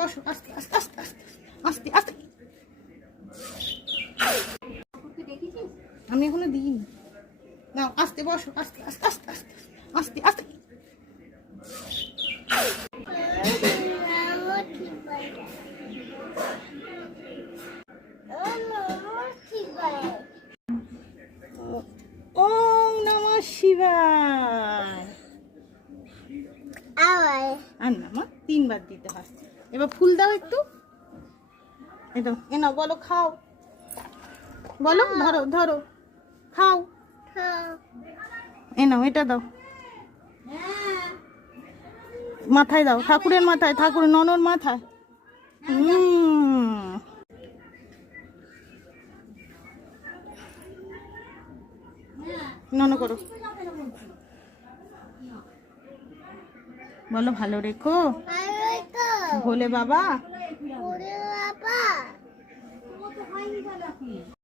বসো, আস্তে আস্তে আস্তে আস্তে আস্তে আস্তে। আমি এখনো দিইনি। নাও আস্তে বসো, আস্তে আস্তে আস্তে আস্তে আস্তে আস্তে। ওম নমঃ শিবায়। আর না মা, 3 বার দিতে হয়। এবার ফুল দাও একটু। এই দাও, এ নাও, বলো খাও। বলো, ধরো ধরো, খাও। এ নাও, এটা দাও, মাথায় দাও, ঠাকুরের মাথায়, ঠাকুর ননর মাথায়। নন করো, বলো ভালো রেখো ভোলে বাবা।